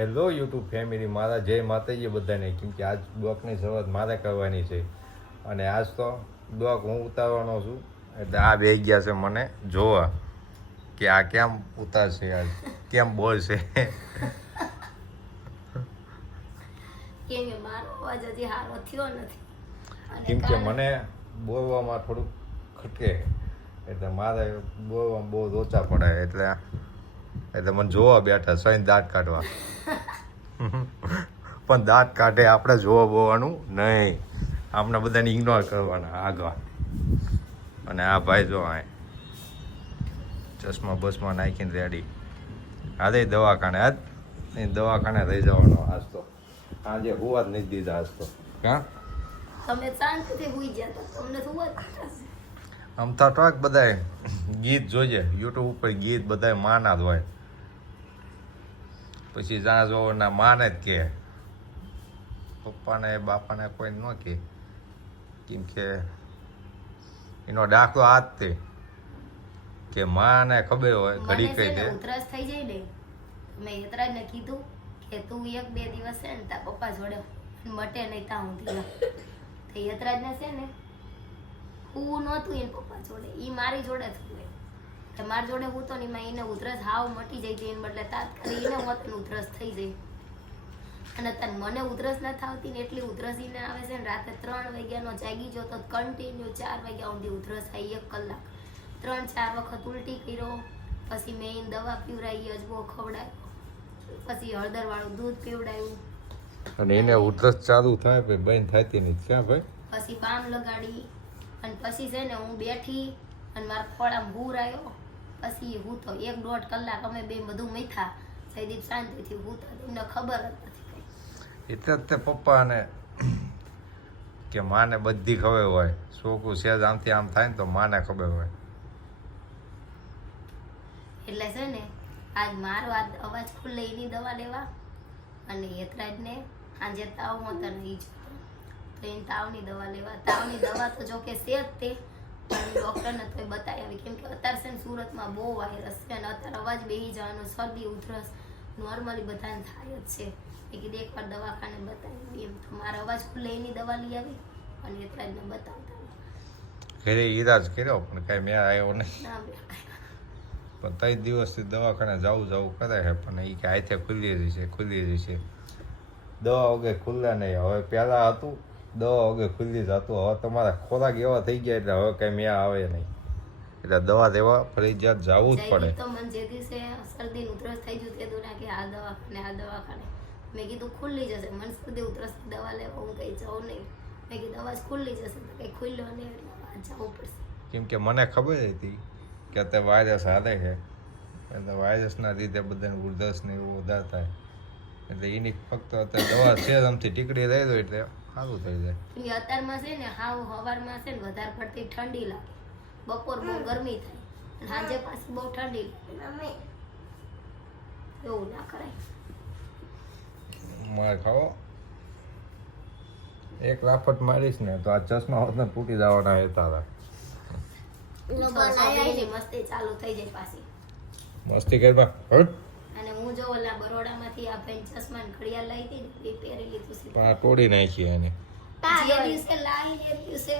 Hello YouTube family, મારા જય માતાજી બધાને. કેમ કે આજ બ્લોગની શરૂઆત મારે કરવાની છે અને આજ તો બ્લોગ હું ઉતારવાનો છું. એટલે આ બે ગયા છે મને જોવા કે આ કેમ ઉતારશે, આજ કેમ બોલશે. કેમ કે મને બોલવામાં થોડુંક ખટકે, એટલે મારે બોલવામાં બહુ લોચા પડે, એટલે મને જોવા બેઠા સહીને દાંત કાઢવા. પણ દાંત કાઢે આપણે જોવા બોવાનું નહીં, આપણે બધાને ઇગ્નોર કરવાના આગળ. અને આ ભાઈ જો આ ચશ્મા બસમાં નાખીને રેડી. હાલે દવાખાને, આજ દવાખાને લઈ જવાનો. આજ તો આજે હુવા જ નહીં દીધા. આજ તો હા તમે શાંતિથી હુઈ ગયા તો તમને સુવા જ આમ તો ટોક બધાય ગીત જોઈએ યુટ્યુબ ઉપર, ગીત બધાય માના જ હોય. પછી જ્યાં જોવો ના માને જ કે પપ્પાને બાપાને કોઈ ન કે, કેમ કે એનો દાખલો આ જ તે કે માને ખબર હોય ઘડી કઈ દે. ઉધરસ થઈ જાય ને, મેં યતરાજને કીધું કે તું 1-2 દિવસ છે ને તાર પપ્પા જોડે મટે નહીં તા હું તો યતરાજને છે ને હું નહોતું એને પપ્પા જોડે, ઈ મારી જોડે થયું. મારી જોડે હું તો નહીં, એને ઉધરસ હાવ મટી જાય એને બદલે તાત્કાલિક એને હોત ઉધરસ થઈ જાય. અને તને મને ઉધરસ નથી આવતી ને એટલી ઉધરસ એને આવે છે ને. રાતે 3 વાગ્યાનો જાગી જો તો કન્ટિન્યુ 4 વાગ્યા સુધી ઉધરસ થાય, 1 કલાક 3-4 વખત ઉલટી કર્યો. પછી મેં એને દવા પીવડાવી, અજબો ખવડાવ્યો, પછી હળદર વાળું દૂધ પીવડાવ્યું. અને એને ઉધરસ ચાલુ થાય ભાઈ બંધ થતી નહીં ક્યાં ભાઈ. પછી બામ લગાડી અને પછી છે ને હું બેઠી અને મારા ખોળામાં ભૂર આવ્યો. પછી હું તો 1-1.5 કલાક અમે બે બધું મીઠા સૈદીપ શાંતિથી હુતા, એમને ખબર જ નથી કઈ. એટલે જ તે પપ્પાને કે માને બધી ખબર હોય, છોકરું સહેજ આમથી આમ થાય ને તો માને ખબર હોય. એટલે છે ને આજ મારો આ અવાજ ખુલ્લે એની દવા લેવા અને યતરાજને સાંજે તાવ હતો ને ઈ તો એની તાવની દવા લેવા. તાવની દવા તો જો કે છે જ તે, પણ ડૉક્ટરને તો બતાવી આવી. કેમ કે અત્યારે છે ને સુરતમાં બહુ વાયરસ છે અને અત્યારે અવાજ બેસી જવાનો, શરદી ઉધરસ નોર્મલી બધાને થાય જ છે. એ કીધું એકવાર દવાખાને બતાવી એમ. તો મારો અવાજ ખુલ્લે એની દવા લઈ આવી અને યતરાજને બતાવતા ઘરે ઈલાજ કર્યો પણ કાંઈ મેં આવ્યો નહીં. ના પણ 3 દિવસથી દવાખાને જવું કરે છે, પણ એ કે હાથે ખુલ્લી રહેશે. દવા વગર ખુલ્લા નહીં. હવે પહેલાં હતું દવા વગર ખુલ્લી જ હતું, હવે તમારા ખોરાક એવા થઈ ગયા એટલે હવે કંઈ મેં આવે નહીં. એટલે દવા દેવા ફરજિયાત જવું જ પડે. તો મને જે દિવસે શરદી ઉધરસ થઈ ગયું તે દોના કે આ દવાખાને મેં કીધું ખુલ્લી જશે. મને શરદી ઉધરસ દવા લેવા હું કઈ જાઉં નહીં. મેં કીધું દવા ખુલ્લી જશે તો કઈ ખુલ્લો નહીં એટલે જવું પડશે. કેમ કે મને ખબર હતી કે અત્યારે વાયરસ હાલે છે, એટલે વાયરસના લીધે બધાને ઉધરસ ને એવું વધારે થાય. એટલે એની ફક્ત અત્યારે દવા છે આમથી ટીકડી રહી દો એટલે સારું થઈ જાય. અત્યારમાં છે ને હાવ સવારમાં છે ને વધારે પડતી ઠંડી લાગે, બપોર બહુ ગરમી થાય અને સાંજે પાછી બહુ ઠંડી લાગે. એવું ના કરાય. મારે ખાવો એક રાફટ મારીશ ને તો આ ચશ્મા હોત ને તૂટી જવાના હતા તારા. મસ્તી ચાલુ થઈ જાય પાછી. મસ્તી કરવા હટ. અને હું જો ઓલા બરોડામાંથી આ ભાઈ ચશ્મા ને ઘડિયાળ લઈ હતી ને એ પહેરી લીધું છે. પણ આ તોડી નાખી એને. જે દિવસે લાવી એ દિવસે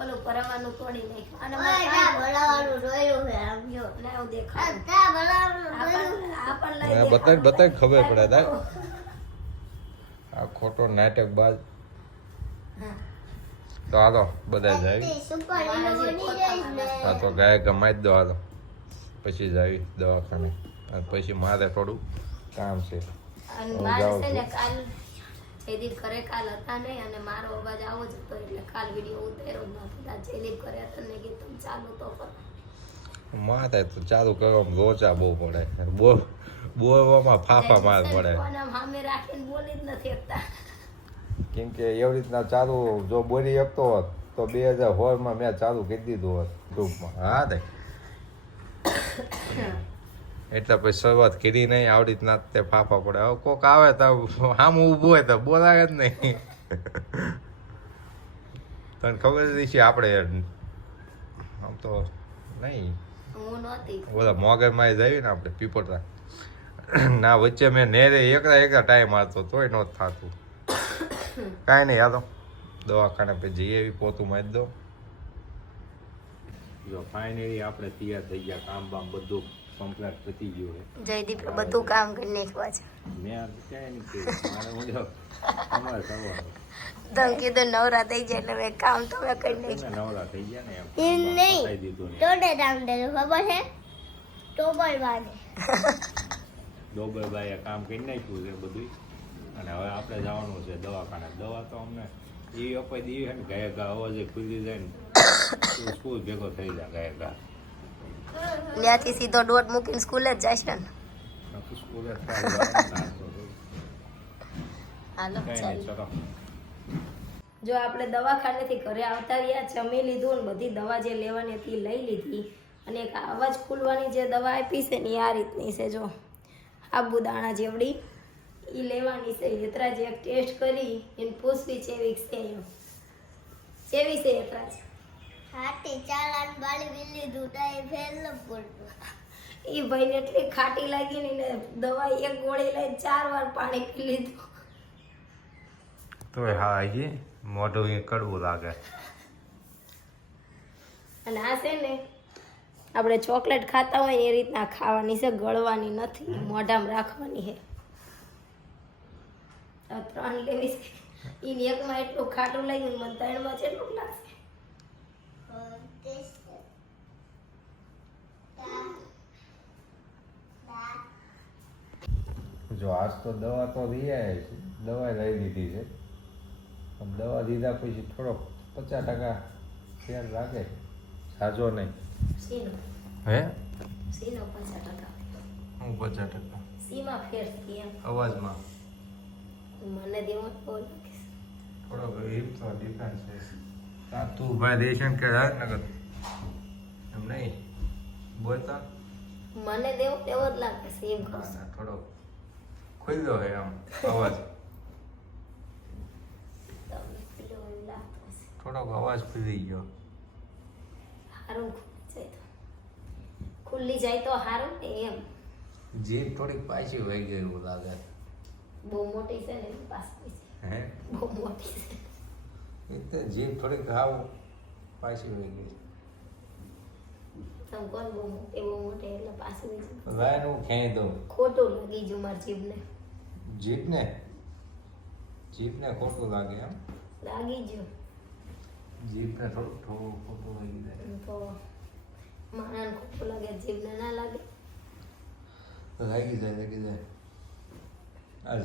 ઓલું પરવાનું તોડી નાખ્યું. અને મારા બળાવાનું રોયું છે આમ જો લાવ દેખાય. બતાય ખબર પડે તાર. આ ખોટો નાટક બાદ. તો હાલો બધા જાય. હા તો ગાય ગમાઈ જ દો હાલો, પછી જાવી દવાખાને. અને પછી મારે થોડું કામ છે. જયદીપ ઘરે કાલ હતા નહીં અને મારો અવાજ આવો જ હતો એટલે કાલ વિડીયો ઉતાર્યો જ નતો. જયદીપ ઘરે હતા ને કીધું ચાલુ તો કરો. મારે તો ચાલુ કરવામાં લોચા બહુ પડે, બોલવામાં ફાફા માર પડે. સામે રાખીને બોલી જ નથી શકતા. કેમ કે એવી રીતના ચાલુ જો બોલી શકતો હોત તો 2016માં મેં ચાલુ કરી દીધું હોત ગ્રુપમાં. હા તે એટલે પછી શરૂઆત કરી નહીં. આવડી રીતના તે ફાફા પડે. હવે કોક આવે તો આમ ઊભું હોય તો બોલાય જ નહીં. તને ખબર જ છે આપણે આમ તો નહીં. ઓલા મોગરમાં જઈએ ને આપણે પીપળતા ના વચ્ચે મેં નેરે એકલા ટાઈમ મારતો તોય નહોતું થતું. કાંઈ નહીં હાલો દવાખાને પછી જઈ એવી પોતું મારી દો. જો ફાઇનલી આપણે તૈયાર થઈ ગયા, કામ બામ બધું કમ્પ્લીટ પતી ગયું છે. જયદીપ બધું કામ કરી નાખ્યું છે. મેં ક્યાંય નહીં કર્યું, મારે હું જો તમારે કરવાનું. તમે કીધું નવરા થઈ જાય એટલે મેં કામ તો મેં કરી નાખ્યું. તમે નવરા થઈ ગયા ને એમ એમ નહીં. પતાઈ દીધું ને. ટોડે દામ દેલું ખબર છે ટોબલ વાને ડોબરબાઈએ કામ કરી નાખ્યું છે બધું. અને હવે આપણે જવાનું છે દવાખાને. દવા તો અમને એ અપાઈ દીધી છે ને ગાય ગા અવાજે ખુલી જાય ને સ્કૂલ ભેગો થઈ જાય ગાય ગા. ત્યાંથી સીધો દોઢ મૂકીને સ્કૂલે જ જાય છે ને. સ્કૂલે હાલો કઈ ચાલ. નહીં ચલો. જો આપણે દવાખાનેથી ઘરે આવતા રહ્યા, જમી લીધું ને બધી દવા જે લેવાની હતી લઈ લીધી. અને એક અવાજ ખુલવાની જે દવા આપી છે ને એ આ રીતની છે. જો સાબુદાણા જેવડી એ લેવાની છે. યતરાજ એક ટેસ્ટ કરી એને પૂછવી ચેવી છે એમ. ચેવી છે યતરાજ? હાથી ચાલાન બાળી બિલ્લી દૂધાઈ ફેલ પડતું એ ભાઈને એટલી ખાટી લાગી ને દવા એક ગોળી લઈને 4 વાર પાણી પી લીધું. તોય હા એ મોઢું એ કડવું લાગે. અને આ છે ને આપણે ચોકલેટ ખાતા હોય ને એ રીતના ખાવાની છે, ગળવાની નથી, મોઢામાં રાખવાની છે. આ 3 લેવી છે. એની એકમાં એટલું ખાટું લાગ્યું મને 3માં કેટલું લાગશે? જો આજ તો દવા તો લઈ આવ્યા છે, દવા લઈ લીધી છે. પણ દવા લીધા પછી થોડોક 50% ફેર લાગે છે, સાજો નહીં. સીનો હે સીનો 50%. હું 50% સીમાં ફેર છે એમ. અવાજમાં મને દેવો બહુ લાગે છે. થોડોક એમ તો ડિફરન્સ છે. તું ભાઈ દેશન કે રાજનગર એમ નહીં બોલતા મને દેવો તેવો જ લાગે છે એમ કહું છું. થોડોક ખુલ્લો છે આમ અવાજ, તમને પેલું એવું લાગતું હશે. થોડોક અવાજ ખુલી ગયો. હારું ખુલ્લી જાય તો હારું ને એમ. જીભ થોડીક પાછી વહી ગઈ એવું લાગે. બહુ મોટી છે ને એની પાસે હે બહુ મોટી છે. એટલે જીભ થોડીક હાવ પાછી વહી ગઈ. તમે કોણ બહુ મોટી એટલે પાછું બીજું લાઈન હું ખેંચી દઉં ખોટું લાગી ગયું મારી જીભને. જીભને ખોટું લાગે એમ. લાગી ગયું જીભને થોડું થોડું ખોટું લાગી જાય. તો માણાને ખોટું લાગે, જીભને ના લાગે. લાગી જાય. આજ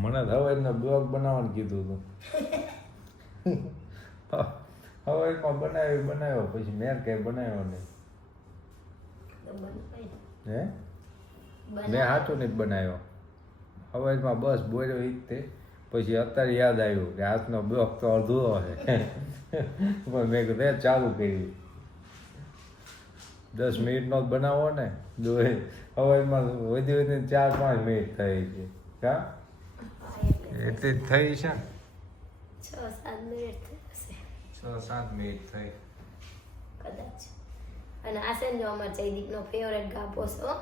મને હવાઈનો બ્લોગ બનાવવાનું કીધું હતું. હવાઈમાં બનાવ્યો પછી મેં કઈ બનાવ્યો નહીં. તો બનાવાય. હે મેં બનાવાય. સાચું નથી બનાવ્યો. હવાઈમાં બસ બોલ્યો એ જ તે. પછી અત્યારે યાદ આવ્યું કે આજનો બ્લોગ તો અધૂરો છે. પણ મેં કીધું ચાલુ કરી 10 મિનિટનો જ બનાવો ને. હવાઈમાં વધી 4-5 મિનિટ થઈ છે. કા હા, એટલે એટલી જ થઈ છે ને 6-7 મિનિટ થઈ હશે 6-7 મિનિટ થઈ. કદાચ. અને આ છે ને જો અમારા જયદીપનો ફેવરેટ ગાભો છે હો.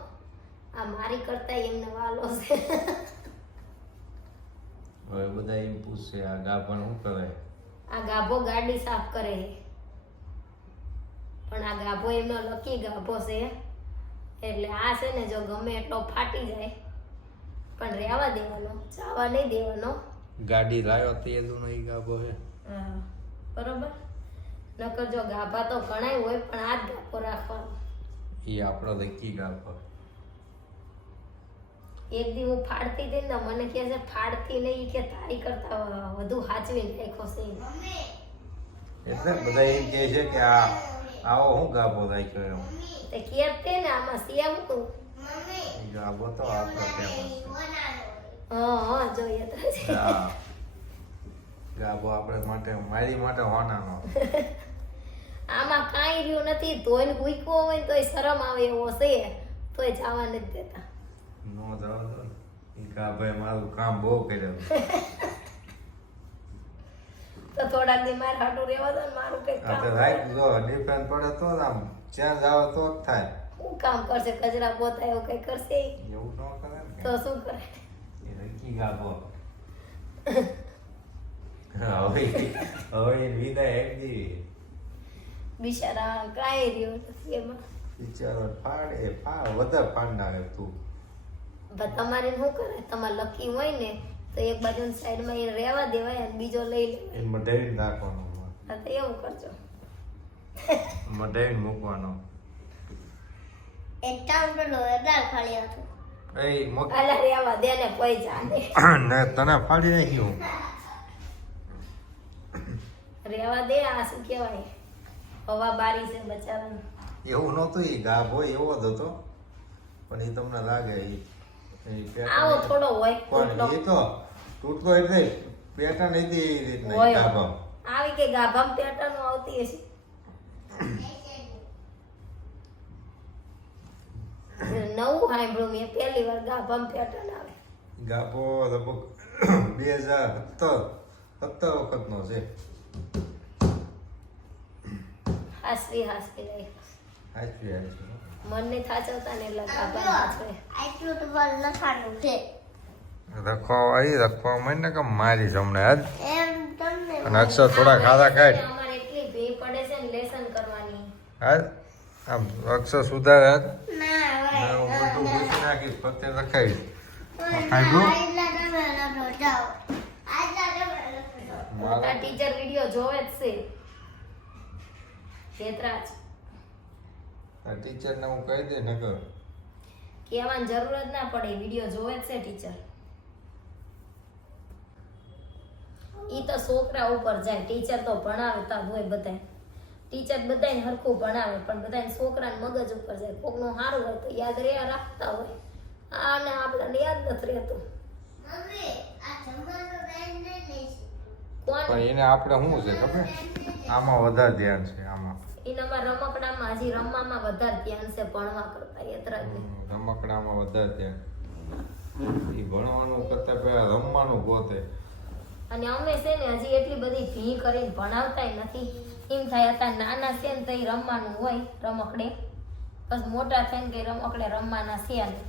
આ મારી કરતા એમને વાલો છે. હવે બધા એમ પૂછશે આ ગાભાને શું કરે. આ ગાભો ગાડી સાફ કરે છે. પણ આ ગાભો એમનો લકી ગાભો છે. એટલે આ છે ને જો ગમે એટલો ફાટી જાય પણ રહેવા દેવાનો, ચાવા નહીં દેવાનો. ગાડી લાવ્યો તે એનું નહીં ગાભો છે. હા, બરોબર. નકર જો ગાભા તો ઘણાય હોય પણ આ જ ગાભો રાખવાનો. એ આપણો લકી ગાભો. એક દી હું ફાડતી હતી ને મને કહે છે ફાડતી નહીં કે તારી કરતા વધુ હાચવીને રાખ્યો છે. એટલે બધા એમ કહે છે કે આ આવો શું ગાભો રાખ્યો એમ. તે કેપ તે ને આમાં સેમ તું. એ ગાભો તો આપણો ફેમસ હા જોઈએ તો છે. છે. હા ગાભો આપણે માટે મારી માટે હોનાનો. આમાં કાંઈ રહ્યું નથી. ધોઈને ભૂક્યો હોય ને તોય શરમ આવે એવો છે તોય જવા નથી દેતા. નો જાવ તો એ ગાભાઈ મારું કામ બહુ કર્યું. તો થોડાક દી મારે હાટું રહેવા દો ને મારું કઈ કામ આપણે રાખ જો ડિફરન્ટ પડે તો જ આમ ચેન્જ આવે તો જ થાય. શું કામ કરશે? કચરા પોતા એવું કઈ કરશે? એવું ન કરે ને તો શું કરે? એ રકી ગાભો હવે વિદાય આપી બિચારા કાંઈ રહ્યું નથી એમાં. બિચારો વધારે પાડનારે તું પણ તમારે શું કરે? તમારે લકી હોય ને તો એક બાજુ સાઈડમાં એ રહેવા દેવાય અને બીજો લઈ લેવાય. એ મઢાઈ નાખવાનો હા તો એવું કરજો. મઢાઈ મૂકવાનો એક કામ પેલો વધારે ખાલી હતું. એ મોક અલા રહેવા દે ને કોઈ જાને. ને તને ફાડી નાખ્યું રહેવા દે. આ શું કહેવાય? હવા બારી છે બચારાને. એવું નહોતું એ ગાભો એવો જ હતો પણ એ તમને લાગે એ આવો થોડો હોય પણ એ તો તૂટતો એટલે પેટર્ન હતી એ રીતના હોય. ગાભો આવી કે ગાભામ પેટર્ન આવતી હશે. નવું સાંભળ્યું મેં પહેલી વાર ગાભામ પેટર્ન આવે. ગાભો લગભગ 2017 વખતનો છે હાસવી હાસવી રહી. સાચવી મનને થાચવતા ને એટલે ગાભામ થાચવે. આટલું તો બસ લખાણું છે. રખવા મને કે મારી જમણે આજ એમ તમને અને અક્ષર થોડા ખાધા કાઢ અમારે એટલી ભી પડે છે ને લેસન કરવાની. આજ આમ અક્ષર સુધારે આજ ના ને હું બધું પૂછી નાખીશ પત્તે રખાવીશ મોટા ટીચર વિડિયો જોવે જ છે. ખેતરાજ ટીચર ને હું કહી દે નકર કહેવાની જરૂર જ ના પડે. વિડિયો જોવે જ છે ટીચર. ઈ તો છોકરા ઉપર જાય. ટીચર તો ભણાવતા હોય બધા. ટીચર બધાને હરખું ભણાવે પણ બધાને છોકરાને મગજ ઉપર જાય. કોકનું સારું હોય તો યાદ રાખતા હોય. આને આપણને યાદ નથી રહેતું. કોણ? પણ એને આપણે શું છે ખબર આમાં વધારે ધ્યાન છે આમાં એનામાં રમકડામાં હજી રમવામાં વધારે ધ્યાન છે ભણવા કરતા. યતરાજને રમકડામાં વધારે ધ્યાન એ ભણવાનું કરતા પહેલા રમવાનું ગોતે અને અમે છે ને હજી એટલી બધી ફી કરીને ભણાવતાય નથી. એમ થાય હતા નાના છે ને તો ઈ રમવાનું હોય રમકડે. બસ મોટા થઈને કે રમકડે રમવાના છે ને.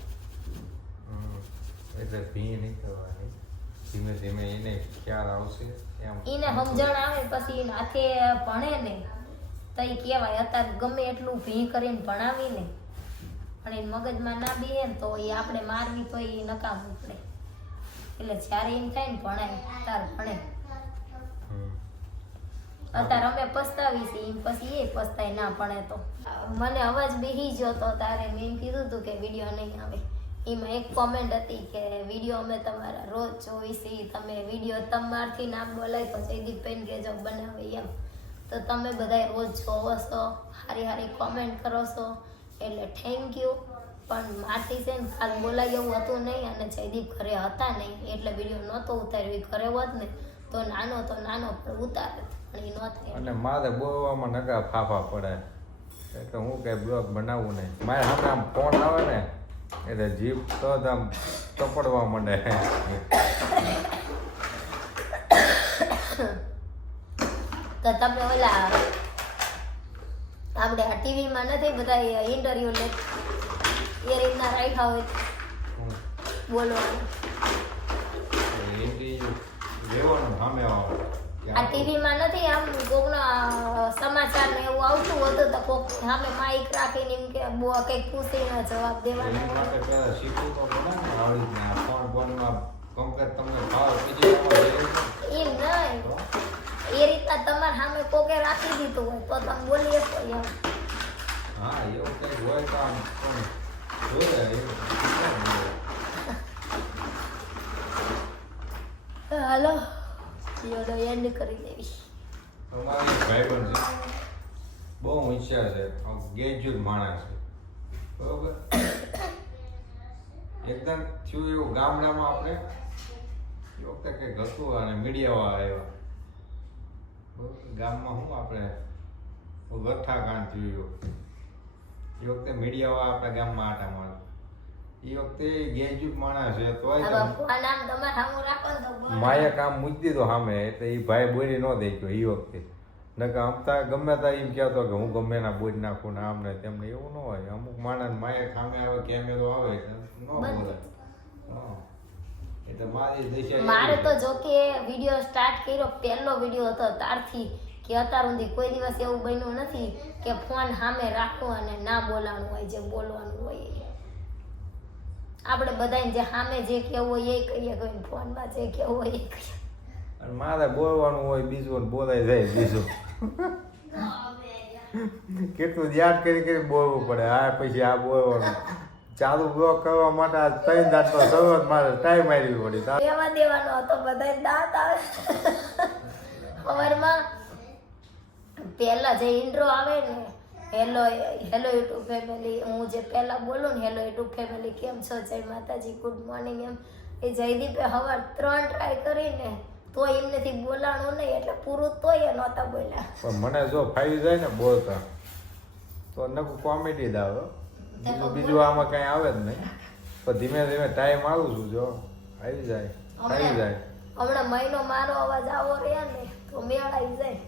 એટલે ભી નહીં કરવાની ધીમે ધીમે એને ખ્યાલ આવશે એમ એને સમજણ આવે પછી એને હાથે ભણે ને તો ઈ કહેવાય. અત્યારે ગમે એટલું ભી કરીને ભણાવીને પણ એ મગજમાં ના બેહે ને તો એ આપણે મારવી તો એ નકામું પડે. એટલે જ્યારે એમ થાય ને ભણાય તાર ભણે. અત્યારે અમે પસ્તાવી છીએ એમ પછી એ પસ્તાય ના ભણે તો. મને અવાજ બેહી ગયો તો તારે મેં એમ કીધું હતું કે વિડીયો નહીં આવે. એમાં એક કોમેન્ટ હતી કે વિડીયો અમે તમારા રોજ જોઈ છીએ. તમે વિડીયો તમારથી નામ બોલાય તો જયદીપભાઈ કહેજો બનાવે એમ. તો તમે બધા રોજ જોવો છો, સારી સારી કોમેન્ટ કરો છો એટલે થેન્ક યુ. પણ મારથી છે ને કાલ બોલાય એવું હતું નહીં અને જયદીપ ઘરે હતા નહીં એટલે વિડીયો નહોતો ઉતાર્યો. એ ઘરે હોત ને તો નાનો પણ ઉતારે પણ એ ન થાય. અને મારે બોલવામાં નકા ફાફા પડે એટલે હું કઈ બ્લોગ બનાવવું નહીં. મારે સામે આમ ફોન આવે ને એટલે જીભ તો જ આમ તપડવા માંડે. તો તમે ઓલા આપણે આ ટીવીમાં નથી બધા ઇન્ટરવ્યુ લે એ રીતના રાખ્યા હોય બોલવાનું. લેવાનું સામે આવે આ ટીવીમાં નથી આમ કોકના સમાચાર ને એવું આવતું હતું તો કોક સામે માઇક રાખીને એમ કે બો કંઈક પૂછીને જવાબ દેવાનો. એની માટે પહેલા શીખવું તો પડે ને આવી રીતના ફોન ફોનમાં કમ્પેર તમને ભાવ બીજી એમ નહીં એ રીતના તમારે સામે કોકે રાખી દીધું હોય તો તમે બોલી શકો એમ. હા એવું કંઈક હોય તો આમ પણ જોયે એવું હાલો વિડીયો એન્ડ કરી દેવી. અમારી ભાઈબંધ છે બહુ હોશિયાર છે ગ્રેજ્યુએટ માણસ છે બરોબર. એકદમ થયું એવું ગામડામાં આપણે એ વખતે કંઈક હતું અને મીડિયાવાળા આવ્યા બરોબર. ગામમાં શું આપણે ગઠ્ઠાકાંડ થયું એ વખતે મીડિયાવાળા આપણા ગામમાં આટા મારે એ વખતે ગ્રેજ્યુએટ માણસ છે તોય નામ તમારે સામું રાખો ને તો બોલો. માયા કામ મૂકી દીધું સામે એટલે એ ભાઈ બોલી ન દઈ ગયો એ વખતે નકર આમતા ગમે તા એમ કહેતો કે હું ગમે ના બોજ નાખું ને આમ ને તેમને એવું ન હોય. અમુક માણસ માએ સામે આવે કેમેરો આવે ન બોલે. હા એટલે મારી દિશા મારે તો જો કે વિડીયો સ્ટાર્ટ કર્યો પહેલો વિડીયો હતો તારથી કે અત્યાર સુધી કોઈ દિવસ એવું બન્યું નથી કે ફોન સામે રાખવો અને ના બોલાવાનું હોય, જે બોલવાનું હોય એ. આપણે બધાને જે સામે જે કહેવું હોય એ કહીએ, કોઈ ફોનમાં જે કહેવું હોય એ કહીએ. અને મારે બોલવાનું હોય બીજું ને બોલાઈ જાય બીજું. કેટલું યાદ કરી બોલવું પડે. આ પછી આ બોલવાનું ચાલુ બ્લોક કરવા માટે આ 3 દાંત તો સવાર મારે ટાઈમ આવી પડી. લેવા દેવાનો હતો બધા દાંત આવે. સવારમાં પહેલા જે ઇન્ટ્રો આવે ને, હેલો યુટ્યુબ ફેમિલી, હું જે પહેલા બોલું ને હેલો યુટ્યુબ ફેમિલી કેમ છો, જય માતાજી, ગુડ મોર્નિંગ, એમ એ જયદીપે સવાર 3 ટ્રાય કરીને તો એમનેથી બોલાણું નહીં એટલે પૂરું તોય નહોતા બોલ્યા. પણ મને જો ફાવી જાય ને બોલતા તો નકું કોમેડી જ આવે. બીજું આમાં કઈ આવે જ નહીં. પણ ધીમે ધીમે ટાઈમ આવું છું, જો આવી જાય ફાવી જાય. હમણાં મહિનો મારો અવાજ આવો રહ્યા ને તો મેળ આવી જાય.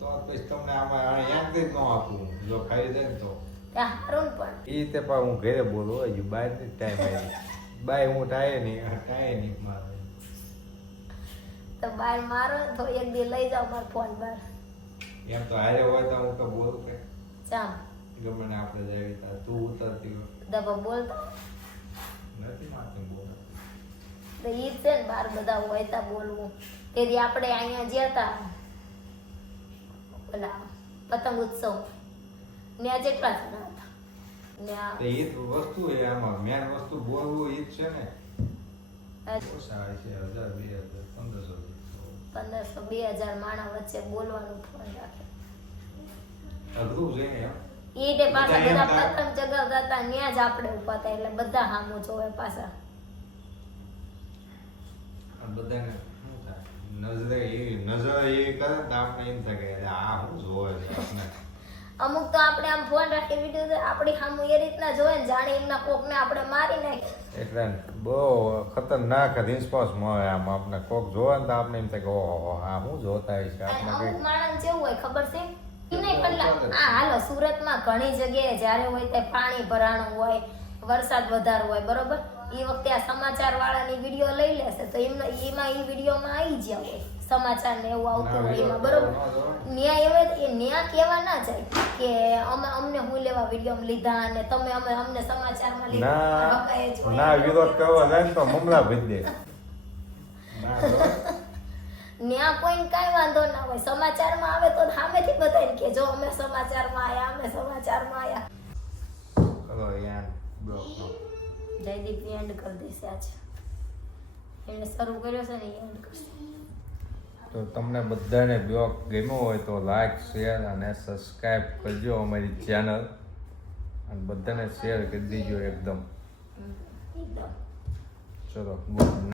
તો પછી તમને આમાં યાદ જ ન આપું. જો ખાઈ જાય ને તો ત્યાં હારું પણ એ રીતે પણ હું ઘરે બોલું હોય બહાર ની ટાઈમ આવી બાય હું ટાય નહીં મારે. તો બાર મારો ને તો એક દી લઈ જાઓ મારો ફોન બહાર. એમ તો હારે હોય તો હું તો બોલું કે ચામ ગમે ને આપણે જાવી તા તું ઉતરતી હોય દબા બોલતો નથી મારતી બોલ. તો ઈ જ છે ને બાર બધા હોય તા બોલવું. તેથી આપણે અહીંયા ગયા તા ઓલા પતંગ ઉત્સવ ત્યાં જેટલા જણા હતા તો એ જ વસ્તુ એ આમાં મેન વસ્તુ બોલવું એ જ છે ને. ઓછા છે 1000 2000 1500 1500 2000 માણસ વચ્ચે બોલવાનું ફોન રાખે. અઘરું છે ને. એ તે પાછા બધા પતંગ ચગાવતા હતા ત્યાં જ આપણે ઉભા હતા એટલે બધા સામું જોવે પાછા. આ બધાને શું થાય નજર એવી કરે ને તો આપણે એમ થાય કે આ હું જોવે છે આપણે. અમુક તો આપણે આમ ફોન રાખી વિડીયો આપણી સામું એ રીતના જોવે ને જાણે એમના કોકને આપણે મારી નાખીએ. એટલે બહુ ખતરનાક રિસ્પોન્સ મળે આમ. આપણે કોક જોવે ને તો આપણે એમ થાય કે ઓહો આ હું જોતા છે આપણે અમુક કઈ. માણસ જેવું હોય ખબર છે ઈ નહીં પેલા આ હાલો સુરતમાં ઘણી જગ્યાએ જ્યારે હોય ત્યાં પાણી ભરાણું હોય, વરસાદ વધારે હોય, બરોબર, એ વખતે આ સમાચાર વાળાની વિડીયો લઈ લેશે તો એમાં ઈ વિડીયોમાં આવી ગયા હોય સમાચાર ને એવું આવતું હોય એમાં, બરોબર. ન્યાય હવે એ ન્યા કહેવા ના જાય કે અમને હું લેવા વિડીયો લીધા અને તમે અમને સમાચારમાં લીધા. ના વિરોધ કરવા જાય ને તો મમલા ભરી દે. ન્યા કોઈને કાંઈ વાંધો ના હોય. સમાચારમાં આવે તો સામેથી બધાને કે જો અમે સમાચારમાં આયા. ચલો યાર બ્લોકનો જયદીપ એન્ડ કરી દેશે આજે. એને શરૂ કર્યો છે ને એન્ડ કરશે. તો તમને બધાને બ્લોગ ગમ્યો હોય તો લાઈક શેર અને સબસ્ક્રાઈબ કરજો અમારી ચેનલ અને બધાને શેર કરી દેજો એકદમ. એકદમ ચલો ગુડ.